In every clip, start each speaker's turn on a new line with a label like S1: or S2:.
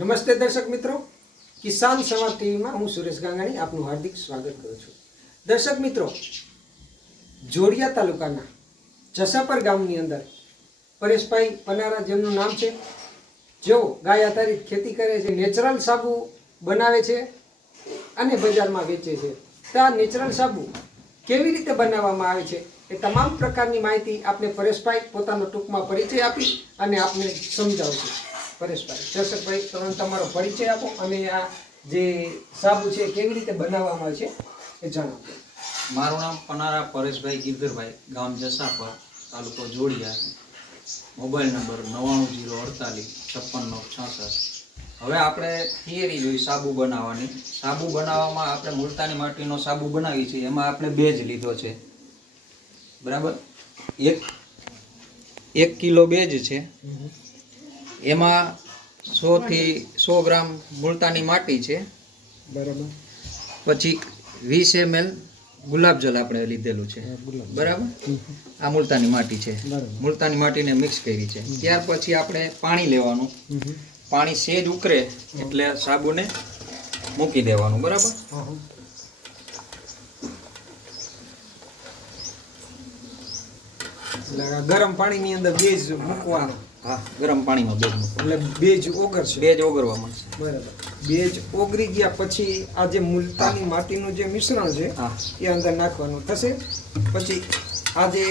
S1: નમસ્તે દર્શક મિત્રો. કિસાન સવાર ટીવીમાં હું સુરેશ ગાંગાણી આપનું હાર્દિક સ્વાગત કરું છું. દર્શક મિત્રો, જોડિયા તાલુકાના જસાપર ગામની અંદર પરેશભાઈ પનારા જેમનું નામ છે. જેઓ ગાય આધારિત ખેતી કરે છે, નેચરલ સાબુ બનાવે છે અને બજારમાં વેચે છે. તો આ નેચરલ સાબુ કેવી રીતે બનાવવામાં આવે છે એ તમામ પ્રકારની માહિતી આપને પરેશભાઈ પોતાનો ટૂંકમાં પરિચય આપી અને આપને સમજાવશે પરેશભાઈ જસરભાઈ તમે તમારો પરિચય આપો અને આ જે સાબુ છે કેવી રીતે બનાવવામાં આવે છે એ જણાવો
S2: મારું નામ પનારા પરેશભાઈ ગીરધરભાઈ ગામ જસાપર તાલુકો જોડિયા. મોબાઈલ નંબર નવ્વાણું જીરો અડતાલીસ છપ્પન નવ છાસઠ. હવે આપણે થિયરી જોઈ સાબુ બનાવવાની. સાબુ બનાવવામાં આપણે મુલતાની માટીનો સાબુ બનાવી છે એમાં આપણે બેજ લીધો છે. બરાબર? એક એક કિલો બેજ છે. એમાં સોથી સો ગ્રામ મુલતાની માટી છે.
S1: બરાબર.
S2: પછી વીસ એમએલ ગુલાબજલ આપણે લીધેલું છે. બરાબર? આ મુલતાની માટી છે. મુલતાની માટીને મિક્સ કરી છે. ત્યાર પછી આપણે પાણી લેવાનું. પાણી સેજ ઉકરે એટલે સાબુને મૂકી દેવાનું. બરાબર?
S1: એટલે ગરમ પાણીની અંદર બેજ મૂકવાનો.
S2: હા ગરમ પાણીમાં બેજ મૂકવાનો.
S1: એટલે બેજ ઓગરશે.
S2: બેજ ઓગરવા મળશે
S1: બરાબર. બેજ ઓગળી ગયા પછી આ જે મુલતાની માટીનું જે મિશ્રણ છે એ અંદર નાખવાનું થશે. પછી આ જે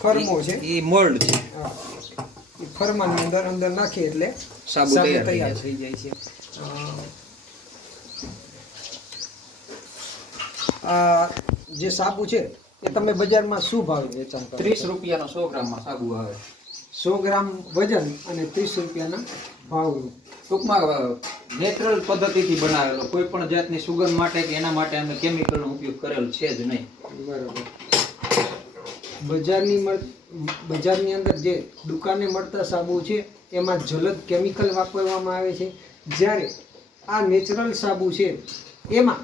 S1: ફરમો છે
S2: એ મોલ્ડ છે.
S1: હા, એ ફરમાની અંદર અંદર નાખીએ એટલે
S2: સાબુ તૈયાર થઈ જાય છે.
S1: આ જે સાબુ છે એ તમે બજારમાં શું ભાવે વેચાણ કરો
S2: ત્રીસ રૂપિયાનો સો ગ્રામમાં સાબુ આવે.
S1: સો ગ્રામ વજન અને ત્રીસ રૂપિયાના ભાવ
S2: ટૂંકમાં નેચરલ પદ્ધતિથી બનાવેલો કોઈ પણ જાતની સુગંધ માટે કે એના માટે અમે કેમિકલનો ઉપયોગ કરેલ છે જ નહીં.
S1: બરાબર. બજારની બજારની અંદર જે દુકાને મળતા સાબુ છે એમાં જલદ કેમિકલ વાપરવામાં આવે છે. જ્યારે આ નેચરલ સાબુ છે એમાં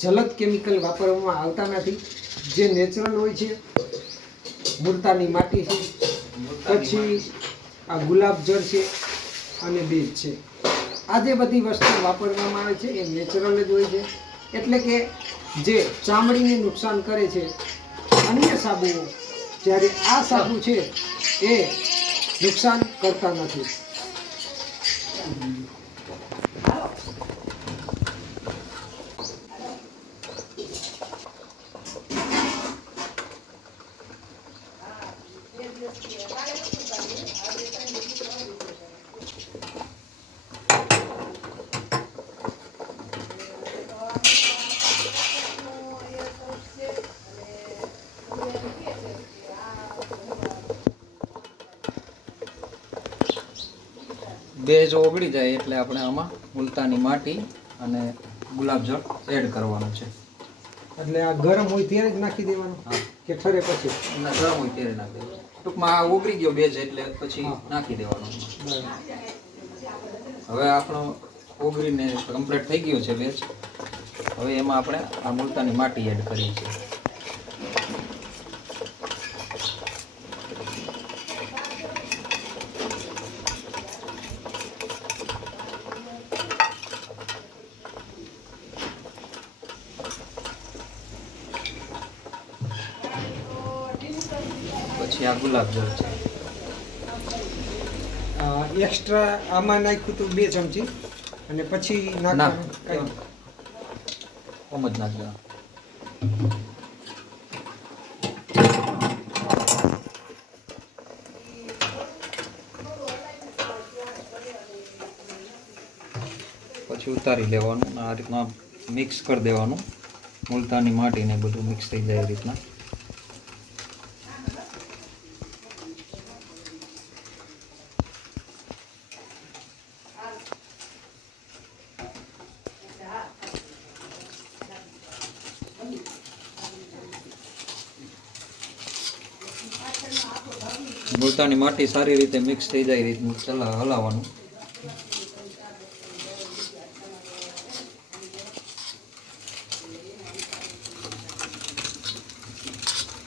S1: જલદ કેમિકલ વાપરવામાં આવતા નથી. જે નેચરલ હોય છે મૂર્તાની માટી છે, પછી આ ગુલાબ જળ છે અને બીજ છે. આ જે બધી વસ્તુ વાપરવામાં આવે છે, એ નેચરલ જ હોય છે. એટલે કે જે ચામડીને નુકસાન કરે છે, અન્ય સાબુઓ, જ્યારે આ સાબુ છે, એ નુકસાન કરતા નથી.
S2: બેજ ઓગળી જાય એટલે આપણે આમાં મુલતાની માટી અને ગુલાબજળ એડ કરવાનું છે.
S1: એટલે આ ગરમ હોય ત્યારે જ નાખી દેવાનું? કે ઠરે પછી?
S2: ના ગરમ હોય ત્યારે નાખી દેવાનું. ટૂંકમાં આ ઓગળી ગયો બેજ એટલે પછી નાખી દેવાનું. હવે આપણો ઓગળીને કમ્પ્લીટ થઈ ગયો છે બેજ હવે એમાં આપણે આ મુલતાની માટી એડ કરી છે પછી આ ગુલાબજળ છે.
S1: એક્સ્ટ્રા આમાં નાખ્યું હતું બે ચમચી અને પછી
S2: ના.
S1: કાંઈ
S2: જ પછી ઉતારી લેવાનું, આ રીતના મિક્સ કરી દેવાનું. મુલતાની માટીને બધું મિક્સ થઈ જાય એ રીતના. મુલતાની માટી સારી રીતે મિક્સ થઈ જાય રીતનું ચલા હલાવવાનું.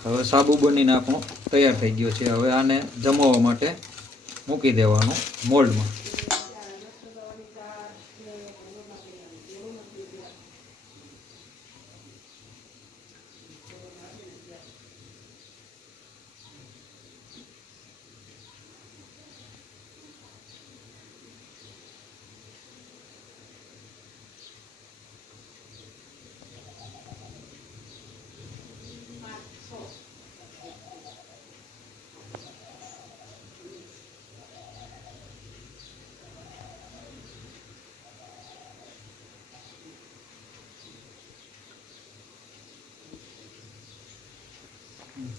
S2: હવે સાબુ બનીને આપણો તૈયાર થઈ ગયો છે. હવે આને જમાવવા માટે મૂકી દેવાનું મોલ્ડમાં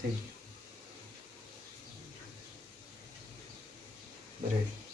S2: થઈ ગયું રેડી